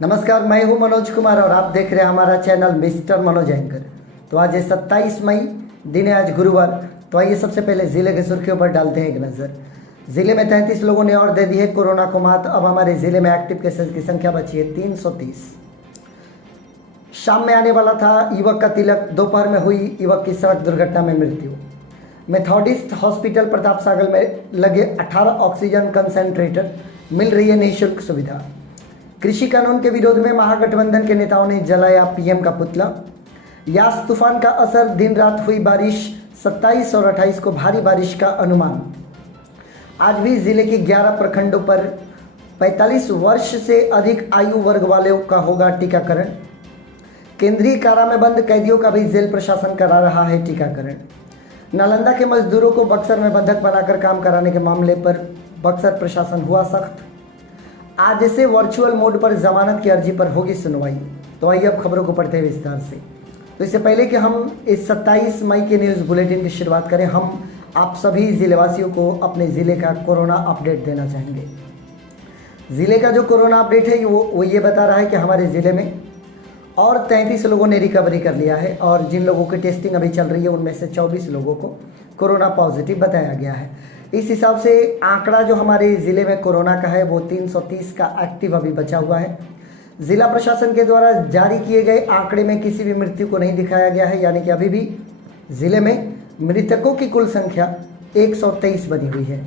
नमस्कार, मैं हूं मनोज कुमार और आप देख रहे हैं हमारा चैनल मिस्टर मनोज एंकर। तो आज है 27 मई, दिन है आज गुरुवार। तो आइए सबसे पहले ज़िले के सुर्खियों पर डालते हैं एक नज़र। ज़िले में 33 लोगों ने और दे दी है कोरोना को मात। अब हमारे ज़िले में एक्टिव केसेस की संख्या बची है 330। शाम में आने वाला था युवक का तिलक, दोपहर में हुई युवक की सड़क दुर्घटना में मृत्यु। मेथोडिस्ट हॉस्पिटल प्रताप सागर में लगे 18 ऑक्सीजन कंसेंट्रेटर, मिल रही है निःशुल्क सुविधा। कृषि कानून के विरोध में महागठबंधन के नेताओं ने जलाया पीएम का पुतला। यास तूफान का असर, दिन रात हुई बारिश, 27 और 28 को भारी बारिश का अनुमान। आज भी जिले के 11 प्रखंडों पर 45 वर्ष से अधिक आयु वर्ग वालों का होगा टीकाकरण। केंद्रीय कारा में बंद कैदियों का भी जेल प्रशासन करा रहा है टीकाकरण। नालंदा के मजदूरों को बक्सर में बंधक बनाकर काम कराने के मामले पर बक्सर प्रशासन हुआ सख्त। आज से वर्चुअल मोड पर जमानत की अर्जी पर होगी सुनवाई। तो आइए अब खबरों को पढ़ते हैं विस्तार से। तो इससे पहले कि हम इस 27 मई के न्यूज़ बुलेटिन की शुरुआत करें, हम आप सभी ज़िलेवासियों को अपने ज़िले का कोरोना अपडेट देना चाहेंगे। ज़िले का जो कोरोना अपडेट है वो ये बता रहा है कि हमारे ज़िले में और 33 लोगों ने रिकवरी कर लिया है और जिन लोगों की टेस्टिंग अभी चल रही है उनमें से 24 लोगों को कोरोना पॉजिटिव बताया गया है। इस हिसाब से आंकड़ा जो हमारे ज़िले में कोरोना का है वो 330 का एक्टिव अभी बचा हुआ है। ज़िला प्रशासन के द्वारा जारी किए गए आंकड़े में किसी भी मृत्यु को नहीं दिखाया गया है, यानी कि अभी भी ज़िले में मृतकों की कुल संख्या 123 बनी हुई है।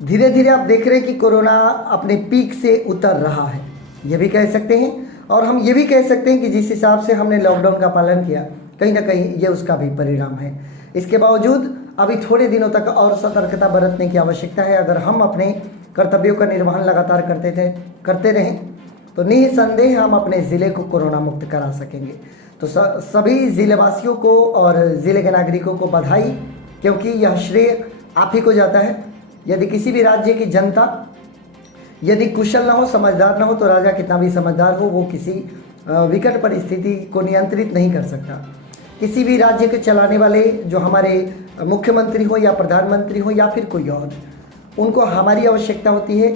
धीरे धीरे आप देख रहे हैं कि कोरोना अपने पीक से उतर रहा है, ये भी कह सकते हैं। और हम ये भी कह सकते हैं कि जिस हिसाब से हमने लॉकडाउन का पालन किया, कहीं ना कहीं ये उसका भी परिणाम है। इसके बावजूद अभी थोड़े दिनों तक और सतर्कता बरतने की आवश्यकता है। अगर हम अपने कर्तव्यों का निर्वहन लगातार करते रहें तो निसंदेह हम अपने ज़िले को कोरोना मुक्त करा सकेंगे। तो सभी ज़िलेवासियों को और ज़िले के नागरिकों को बधाई, क्योंकि यह श्रेय आप ही को जाता है। यदि किसी भी राज्य की जनता यदि कुशल ना हो, समझदार ना हो, तो राजा कितना भी समझदार हो वो किसी विकट परिस्थिति को नियंत्रित नहीं कर सकता। किसी भी राज्य के चलाने वाले जो हमारे मुख्यमंत्री हो या प्रधानमंत्री हो या फिर कोई और, उनको हमारी आवश्यकता होती है।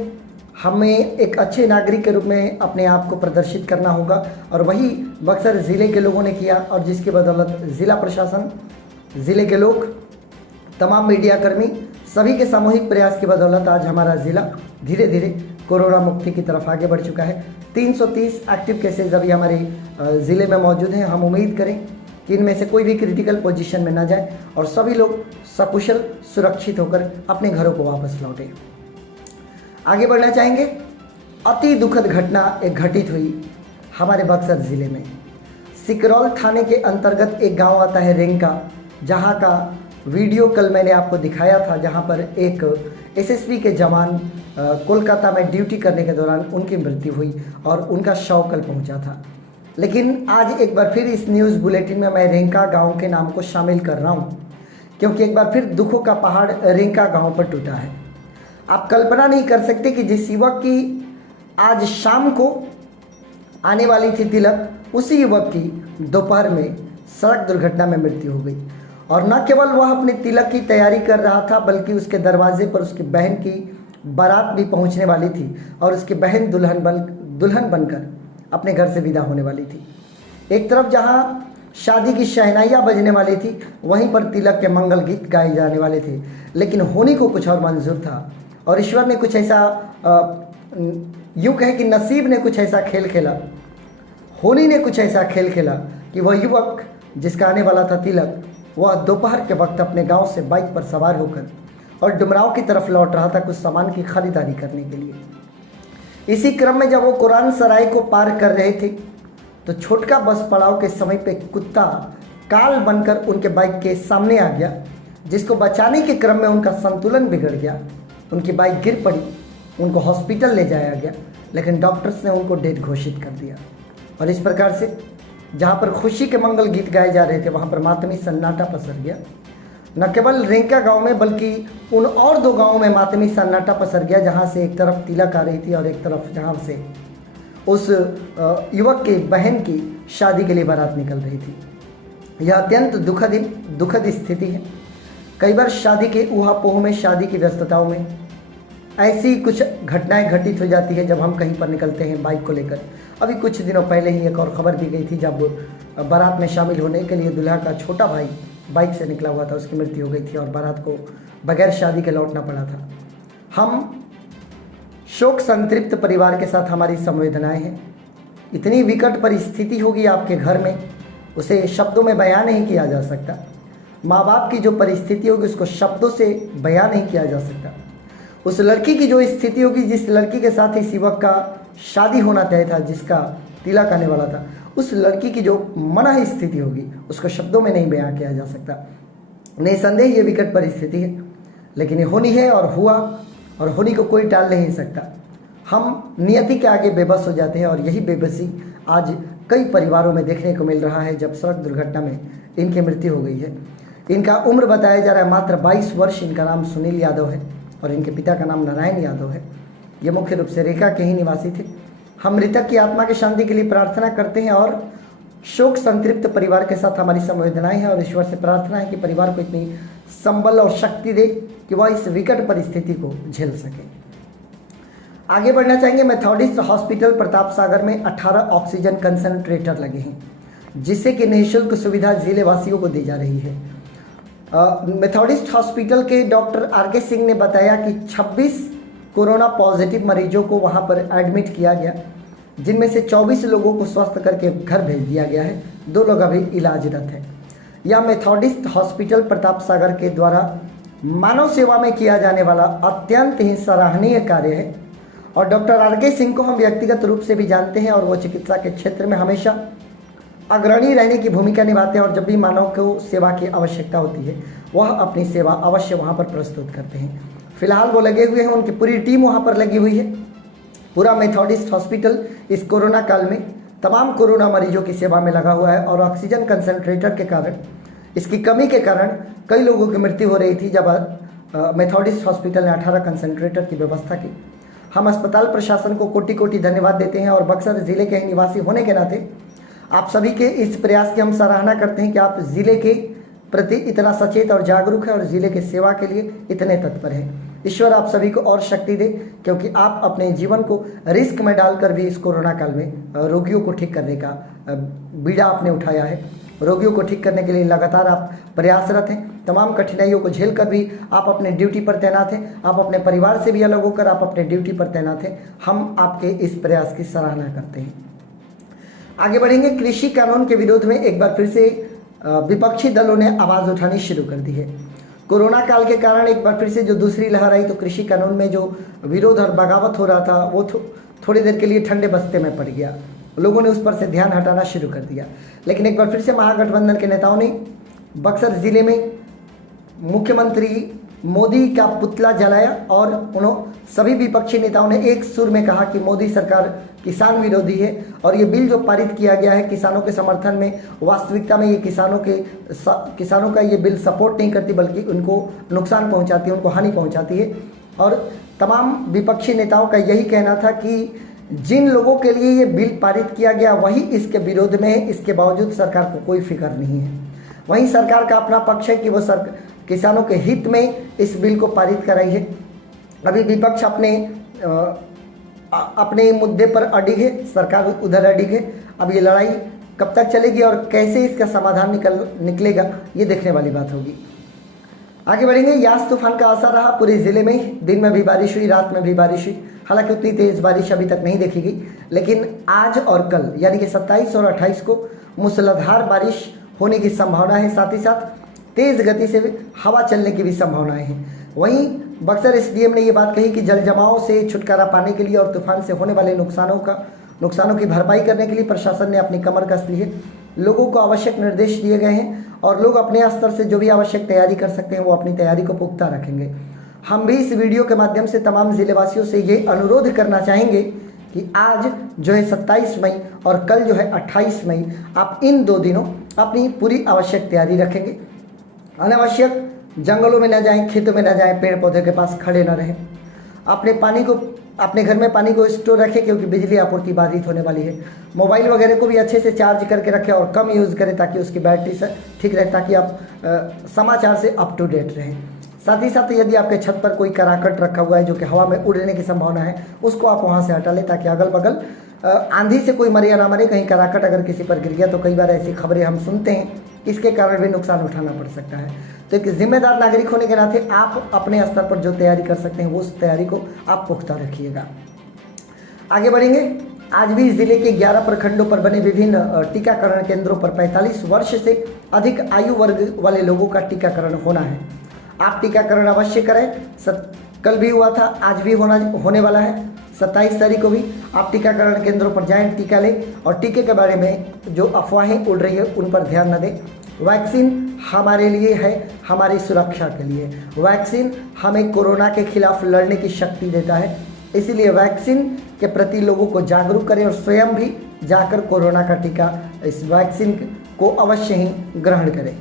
हमें एक अच्छे नागरिक के रूप में अपने आप को प्रदर्शित करना होगा और वही बक्सर ज़िले के लोगों ने किया और जिसकी बदौलत ज़िला प्रशासन, ज़िले के लोग, तमाम मीडियाकर्मी, सभी के सामूहिक प्रयास की बदौलत आज हमारा ज़िला धीरे धीरे कोरोना मुक्ति की तरफ आगे बढ़ चुका है। 330 एक्टिव केसेज अभी हमारे ज़िले में मौजूद हैं। हम उम्मीद करें कि इनमें से कोई भी क्रिटिकल पोजीशन में ना जाए और सभी लोग सकुशल सुरक्षित होकर अपने घरों को वापस लौटें। आगे बढ़ना चाहेंगे। अति दुखद घटना एक घटित हुई हमारे बक्सर ज़िले में। सिकरौल थाने के अंतर्गत एक गांव आता है रेंका, जहां का वीडियो कल मैंने आपको दिखाया था, जहां पर एक एसएसबी के जवान कोलकाता में ड्यूटी करने के दौरान उनकी मृत्यु हुई और उनका शव कल पहुंचा था। लेकिन आज एक बार फिर इस न्यूज़ बुलेटिन में मैं रेंका गांव के नाम को शामिल कर रहा हूं, क्योंकि एक बार फिर दुखों का पहाड़ रेंका गांव पर टूटा है। आप कल्पना नहीं कर सकते कि जिस युवक की आज शाम को आने वाली थी तिलक, उसी युवक की दोपहर में सड़क दुर्घटना में मृत्यु हो गई। और न केवल वह अपने तिलक की तैयारी कर रहा था, बल्कि उसके दरवाजे पर उसकी बहन की बारात भी पहुंचने वाली थी और उसकी बहन दुल्हन बनकर अपने घर से विदा होने वाली थी। एक तरफ जहां शादी की शहनाइयाँ बजने वाली थी, वहीं पर तिलक के मंगल गीत गाए जाने वाले थे। लेकिन होनी को कुछ और मंजूर था और ईश्वर ने कुछ ऐसा, यूँ कहे कि नसीब ने कुछ ऐसा खेल खेला, होनी ने कुछ ऐसा खेल खेला कि वह युवक जिसका आने वाला था तिलक, वह दोपहर के वक्त अपने गांव से बाइक पर सवार होकर और डुमराव की तरफ लौट रहा था कुछ सामान की खरीदारी करने के लिए। इसी क्रम में जब वो कुरान सराय को पार कर रहे थे तो छोटका बस पड़ाव के समय पे कुत्ता काल बनकर उनके बाइक के सामने आ गया, जिसको बचाने के क्रम में उनका संतुलन बिगड़ गया। उनकी बाइक गिर पड़ी, उनको हॉस्पिटल ले जाया गया, लेकिन डॉक्टर्स ने उनको डेड घोषित कर दिया। और इस प्रकार से जहाँ पर खुशी के मंगल गीत गाए जा रहे थे, वहाँ पर मातमी सन्नाटा पसर गया। न केवल रेंका गांव में बल्कि उन और 2 गांवों में मातमी सन्नाटा पसर गया, जहां से एक तरफ तिलक आ रही थी और एक तरफ जहां से उस युवक की बहन की शादी के लिए बारात निकल रही थी। यह अत्यंत दुखद स्थिति है। कई बार शादी के ऊहापोह में, शादी की व्यस्तताओं में ऐसी कुछ घटनाएं घटित हो जाती है जब हम कहीं पर निकलते हैं बाइक को लेकर। अभी कुछ दिनों पहले ही एक और ख़बर दी गई थी, जब बारात में शामिल होने के लिए दूल्हा का छोटा भाई बाइक से निकला हुआ था, उसकी मृत्यु हो गई थी और बारात को बगैर शादी के लौटना पड़ा था। हम शोक संतृप्त परिवार के साथ हमारी संवेदनाएं हैं। इतनी विकट परिस्थिति होगी आपके घर में, उसे शब्दों में बयान नहीं किया जा सकता। माँ बाप की जो परिस्थिति होगी उसको शब्दों से बयान नहीं किया जा सकता। उस लड़की की जो स्थिति होगी, जिस लड़की के साथ इस युवक का शादी होना तय था, जिसका तिलक आने वाला था, उस लड़की की जो मनः स्थिति होगी उसको शब्दों में नहीं बयां किया जा सकता। निसंदेह ये विकट परिस्थिति है, लेकिन ये होनी है और हुआ, और होनी को कोई टाल नहीं सकता। हम नियति के आगे बेबस हो जाते हैं और यही बेबसी आज कई परिवारों में देखने को मिल रहा है, जब सड़क दुर्घटना में इनकी मृत्यु हो गई है। इनका उम्र बताया जा रहा है मात्र 22 वर्ष। इनका नाम सुनील यादव है और इनके पिता का नाम नारायण यादव है। ये मुख्य रूप से रेखा के ही निवासी थे। हम मृतक की आत्मा की शांति के लिए प्रार्थना करते हैं और शोक संतृप्त परिवार के साथ हमारी संवेदनाएं हैं और ईश्वर से प्रार्थना है कि परिवार को इतनी संबल और शक्ति दे कि वह इस विकट परिस्थिति को झेल सके। आगे बढ़ना चाहेंगे। मेथोडिस्ट हॉस्पिटल प्रताप सागर में 18 ऑक्सीजन कंसंट्रेटर लगे हैं, जिससे कि निःशुल्क सुविधा जिले वासियों को दी जा रही है। मेथोडिस्ट हॉस्पिटल के डॉक्टर आर.के. सिंह ने बताया कि 26 कोरोना पॉजिटिव मरीजों को वहां पर एडमिट किया गया, जिनमें से 24 लोगों को स्वस्थ करके घर भेज दिया गया है। 2 लोग अभी इलाजरत हैं। यह मेथोडिस्ट हॉस्पिटल प्रताप सागर के द्वारा मानव सेवा में किया जाने वाला अत्यंत ही सराहनीय कार्य है और डॉक्टर आर.के. सिंह को हम व्यक्तिगत रूप से भी जानते हैं और वो चिकित्सा के क्षेत्र में हमेशा अग्रणी रहने की भूमिका निभाते हैं और जब भी मानव को सेवा की आवश्यकता होती है वह अपनी सेवा अवश्य वहां पर प्रस्तुत करते हैं। फिलहाल वो लगे हुए हैं, उनकी पूरी टीम वहां पर लगी हुई है। पूरा मेथोडिस्ट हॉस्पिटल इस कोरोना काल में तमाम कोरोना मरीजों की सेवा में लगा हुआ है और ऑक्सीजन कंसंट्रेटर के कारण, इसकी कमी के कारण कई लोगों की मृत्यु हो रही थी। जब मेथोडिस्ट हॉस्पिटल ने 18 कंसंट्रेटर की व्यवस्था की, हम अस्पताल प्रशासन को कोटि कोटि धन्यवाद देते हैं और बक्सर जिले के निवासी होने के नाते आप सभी के इस प्रयास की हम सराहना करते हैं कि आप जिले के प्रति इतना सचेत और जागरूक है और जिले के सेवा के लिए इतने तत्पर हैं। ईश्वर आप सभी को और शक्ति दे, क्योंकि आप अपने जीवन को रिस्क में डालकर भी इस कोरोना काल में रोगियों को ठीक करने का बीड़ा आपने उठाया है। रोगियों को ठीक करने के लिए लगातार आप प्रयासरत हैं। तमाम कठिनाइयों को झेल कर भी आप अपने ड्यूटी पर तैनात हैं। आप अपने परिवार से भी अलग होकर आप अपने ड्यूटी पर तैनात हैं। हम आपके इस प्रयास की सराहना करते हैं। आगे बढ़ेंगे। कृषि कानून के विरोध में एक बार फिर से विपक्षी दलों ने आवाज़ उठानी शुरू कर दी है। कोरोना काल के कारण एक बार फिर से जो दूसरी लहर आई, तो कृषि कानून में जो विरोध और बगावत हो रहा था वो थोड़ी देर के लिए ठंडे बस्ते में पड़ गया। लोगों ने उस पर से ध्यान हटाना शुरू कर दिया। लेकिन एक बार फिर से महागठबंधन के नेताओं ने बक्सर जिले में मुख्यमंत्री मोदी का पुतला जलाया और उन्होंने सभी विपक्षी नेताओं ने एक सुर में कहा कि मोदी सरकार किसान विरोधी है और ये बिल जो पारित किया गया है किसानों के समर्थन में, वास्तविकता में ये किसानों का ये बिल सपोर्ट नहीं करती, बल्कि उनको नुकसान पहुंचाती है, उनको हानि पहुंचाती है। और तमाम विपक्षी नेताओं का यही कहना था कि जिन लोगों के लिए ये बिल पारित किया गया वही इसके विरोध में है, इसके बावजूद सरकार को कोई फिक्र नहीं है। वहीं सरकार का अपना पक्ष है कि वो किसानों के हित में इस बिल को पारित कराई है। अभी विपक्ष अपने मुद्दे पर अडिग है, सरकार उधर अडिग है। अब ये लड़ाई कब तक चलेगी और कैसे इसका समाधान निकलेगा, ये देखने वाली बात होगी। आगे बढ़ेंगे। यास तूफान का असर रहा पूरे ज़िले में। दिन में भी बारिश हुई, रात में भी बारिश हुई। हालांकि उतनी तेज़ बारिश अभी तक नहीं देखी गई, लेकिन आज और कल यानी कि 27 और 28 को मूसलाधार बारिश होने की संभावना है। साथ ही साथ तेज़ गति से हवा चलने की भी संभावनाएं हैं। वहीं बक्सर एसडीएम ने ये बात कही कि जल जमाव से छुटकारा पाने के लिए और तूफान से होने वाले नुकसानों की भरपाई करने के लिए प्रशासन ने अपनी कमर कस ली है। लोगों को आवश्यक निर्देश दिए गए हैं और लोग अपने स्तर से जो भी आवश्यक तैयारी कर सकते हैं वो अपनी तैयारी को पुख्ता रखेंगे। हम भी इस वीडियो के माध्यम से तमाम ज़िलेवासियों से ये अनुरोध करना चाहेंगे कि आज जो है 27 मई और कल जो है 28 मई, आप इन 2 दिनों अपनी पूरी आवश्यक तैयारी रखेंगे। अनावश्यक जंगलों में न जाएं, खेतों में न जाएं, पेड़ पौधे के पास खड़े न रहें। अपने घर में पानी को स्टोर रखें, क्योंकि बिजली आपूर्ति बाधित होने वाली है। मोबाइल वगैरह को भी अच्छे से चार्ज करके रखें और कम यूज़ करें ताकि उसकी बैटरी से ठीक रहे, ताकि आप समाचार से अप टू डेट रहें। साथ ही साथ यदि आपके छत पर कोई कराकट रखा हुआ है जो कि हवा में उड़ने की संभावना है, उसको आप वहाँ से हटा लें ताकि अगल बगल आंधी से कोई मरे या ना मरे। कहीं कराकट अगर किसी पर गिर गया तो कई बार ऐसी खबरें हम सुनते हैं, इसके कारण भी नुकसान उठाना पड़ सकता है। तो एक जिम्मेदार नागरिक होने के नाते आप अपने स्तर पर जो तैयारी कर सकते हैं वो उस तैयारी को आप पुख्ता रखिएगा। आगे बढ़ेंगे। आज भी जिले के 11 प्रखंडों पर बने विभिन्न टीकाकरण केंद्रों पर 45 वर्ष से अधिक आयु वर्ग वाले लोगों का टीकाकरण होना है। आप टीकाकरण अवश्य करें। कल भी हुआ था, आज भी होने वाला है। 27 तारीख को भी आप टीकाकरण केंद्रों पर जाएं, टीका लें और टीके के बारे में जो अफवाहें उड़ रही है उन पर ध्यान न दें। वैक्सीन हमारे लिए है, हमारी सुरक्षा के लिए। वैक्सीन हमें कोरोना के खिलाफ लड़ने की शक्ति देता है, इसीलिए वैक्सीन के प्रति लोगों को जागरूक करें और स्वयं भी जाकर कोरोना का टीका, इस वैक्सीन को अवश्य ही ग्रहण करें।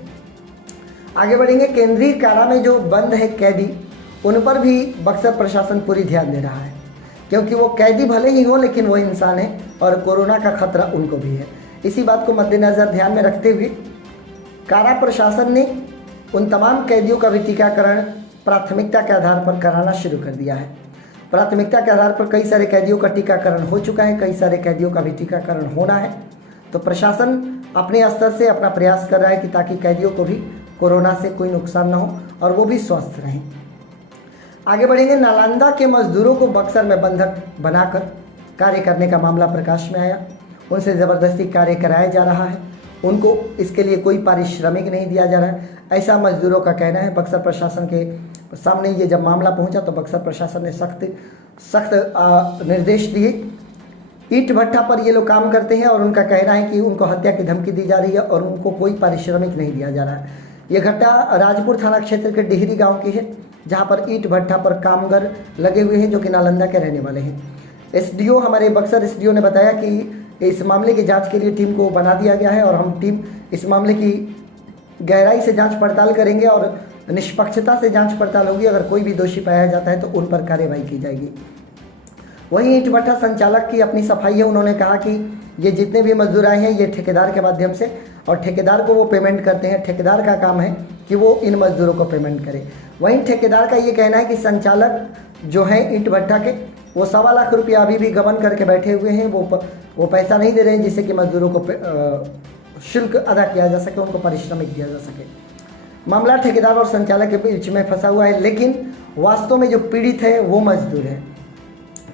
आगे बढ़ेंगे। केंद्रीय कारा में जो बंद है कैदी, उन पर भी बक्सर प्रशासन पूरी ध्यान दे रहा है, क्योंकि वो कैदी भले ही हो लेकिन वो इंसान है और कोरोना का खतरा उनको भी है। इसी बात को मद्देनज़र ध्यान में रखते हुए कारा प्रशासन ने उन तमाम कैदियों का भी टीकाकरण प्राथमिकता के आधार पर कराना शुरू कर दिया है। प्राथमिकता के आधार पर कई सारे कैदियों का टीकाकरण हो चुका है, कई सारे कैदियों का भी टीकाकरण होना है। तो प्रशासन अपने स्तर से अपना प्रयास कर रहा है कि ताकि कैदियों को भी कोरोना से कोई नुकसान ना हो और वो भी स्वस्थ रहें। आगे बढ़ेंगे। नालंदा के मजदूरों को बक्सर में बंधक बनाकर कार्य करने का मामला प्रकाश में आया। उनसे ज़बरदस्ती कार्य कराया जा रहा है, उनको इसके लिए कोई पारिश्रमिक नहीं दिया जा रहा है, ऐसा मजदूरों का कहना है। बक्सर प्रशासन के सामने ये जब मामला पहुंचा तो बक्सर प्रशासन ने सख्त निर्देश दिए। ईंट भट्ठा पर ये लोग काम करते हैं और उनका कहना है कि उनको हत्या की धमकी दी जा रही है और उनको कोई पारिश्रमिक नहीं दिया जा रहा है। ये घटना राजपुर थाना क्षेत्र के डिहरी गांव की है, जहां पर ईंट भट्ठा पर कामगार लगे हुए हैं जो कि नालंदा के रहने वाले हैं। एसडीओ, हमारे बक्सर एसडीओ ने बताया कि इस मामले की जांच के लिए टीम को बना दिया गया है और हम टीम इस मामले की गहराई से जांच पड़ताल करेंगे और निष्पक्षता से जांच पड़ताल होगी। अगर कोई भी दोषी पाया जाता है तो उन पर कार्रवाई की जाएगी। वहीं ईंट भट्ठा संचालक की अपनी सफाई है। उन्होंने कहा कि ये जितने भी मजदूर आए हैं ये ठेकेदार के माध्यम से, और ठेकेदार को वो पेमेंट करते हैं। ठेकेदार का काम है कि वो इन मजदूरों को पेमेंट करे। वहीं ठेकेदार का ये कहना है कि संचालक जो हैं ईंट भट्ठा के, वो 1.25 लाख रुपया अभी भी गबन करके बैठे हुए हैं। वो पैसा नहीं दे रहे हैं जिससे कि मजदूरों को शुल्क अदा किया जा सके, उनको पारिश्रमिक दिया जा सके। मामला ठेकेदार और संचालक के बीच में फंसा हुआ है, लेकिन वास्तव में जो पीड़ित है वो मजदूर है,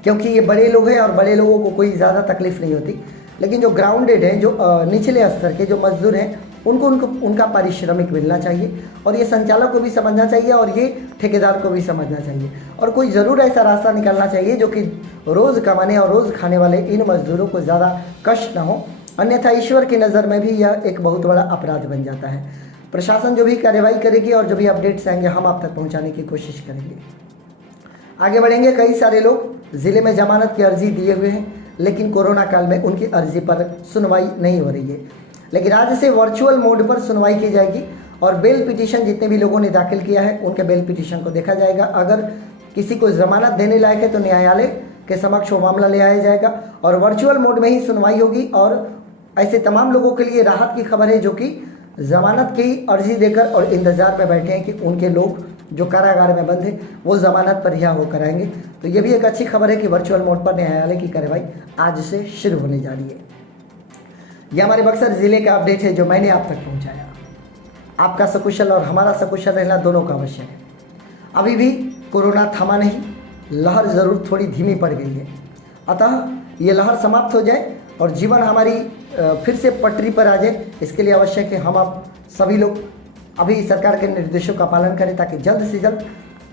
क्योंकि ये बड़े लोग हैं और बड़े लोगों को कोई ज़्यादा तकलीफ नहीं होती। लेकिन जो ग्राउंडेड हैं, जो निचले स्तर के जो मजदूर हैं, उनको उनका पारिश्रमिक मिलना चाहिए और ये संचालक को भी समझना चाहिए और ये ठेकेदार को भी समझना चाहिए। और कोई ज़रूर ऐसा रास्ता निकालना चाहिए जो कि रोज़ कमाने और रोज़ खाने वाले इन मजदूरों को ज़्यादा कष्ट ना हो, अन्यथा ईश्वर की नज़र में भी यह एक बहुत बड़ा अपराध बन जाता है। प्रशासन जो भी कार्रवाई करेगी और जो भी अपडेट्स आएंगे हम आप तक पहुँचाने की कोशिश करेंगे। आगे बढ़ेंगे। कई सारे लोग ज़िले में जमानत की अर्जी दिए हुए हैं, लेकिन कोरोना काल में उनकी अर्जी पर सुनवाई नहीं हो रही है। लेकिन आज से वर्चुअल मोड पर सुनवाई की जाएगी और बेल पिटीशन जितने भी लोगों ने दाखिल किया है उनके बेल पिटीशन को देखा जाएगा। अगर किसी को जमानत देने लायक है तो न्यायालय के समक्ष वो मामला ले आया जाएगा और वर्चुअल मोड में ही सुनवाई होगी। और ऐसे तमाम लोगों के लिए राहत की खबर है जो कि जमानत की अर्जी देकर और इंतजार में बैठे हैं कि उनके लोग जो कारागार में बंद है वो जमानत पर रिहा होकर आएंगे। तो ये भी एक अच्छी खबर है कि वर्चुअल मोड पर न्यायालय की कार्रवाई आज से शुरू होने जा रही है। यह हमारे बक्सर ज़िले का अपडेट है जो मैंने आप तक पहुंचाया। आपका सकुशल और हमारा सकुशल रहना दोनों का आवश्यक है। अभी भी कोरोना थमा नहीं, लहर ज़रूर थोड़ी धीमी पड़ गई है, अतः ये लहर समाप्त हो जाए और जीवन हमारी फिर से पटरी पर आ जाए। इसके लिए आवश्यक है हम आप सभी लोग अभी सरकार के निर्देशों का पालन करें ताकि जल्द से जल्द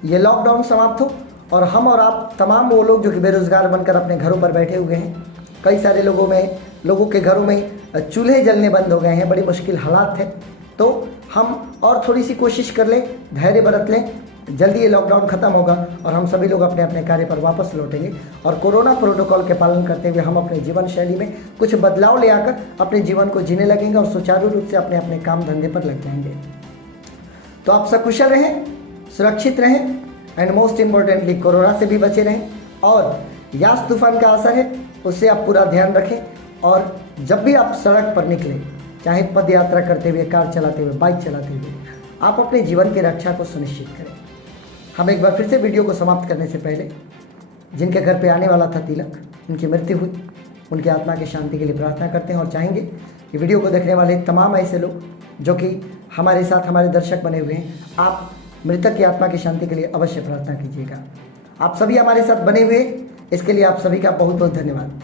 ये लॉकडाउन समाप्त हो और हम और आप तमाम वो लोग जो कि बेरोज़गार बनकर अपने घरों पर बैठे हुए हैं, कई सारे लोगों के घरों में चूल्हे जलने बंद हो गए हैं, बड़ी मुश्किल हालात है, तो हम और थोड़ी सी कोशिश कर लें, धैर्य बरत लें। जल्दी ये लॉकडाउन ख़त्म होगा और हम सभी लोग अपने अपने कार्य पर वापस लौटेंगे और कोरोना प्रोटोकॉल के पालन करते हुए हम अपने जीवन शैली में कुछ बदलाव ले आकर अपने जीवन को जीने लगेंगे और सुचारू रूप से अपने अपने काम धंधे पर लग जाएंगे। तो आप सकुशल रहें, सुरक्षित रहें एंड मोस्ट इम्पोर्टेंटली कोरोना से भी बचे रहें। और यास तूफान का असर है उससे आप पूरा ध्यान रखें और जब भी आप सड़क पर निकलें, चाहे पद यात्रा करते हुए, कार चलाते हुए, बाइक चलाते हुए, आप अपने जीवन की रक्षा को सुनिश्चित करें। हम एक बार फिर से वीडियो को समाप्त करने से पहले जिनके घर पे आने वाला था तिलक, उनकी मृत्यु हुई, उनकी आत्मा की शांति के लिए प्रार्थना करते हैं और चाहेंगे कि वीडियो को देखने वाले तमाम ऐसे लोग जो कि हमारे साथ हमारे दर्शक बने हुए हैं, आप मृतक की आत्मा की शांति के लिए अवश्य प्रार्थना कीजिएगा। आप सभी हमारे साथ बने हुए, इसके लिए आप सभी का बहुत बहुत धन्यवाद।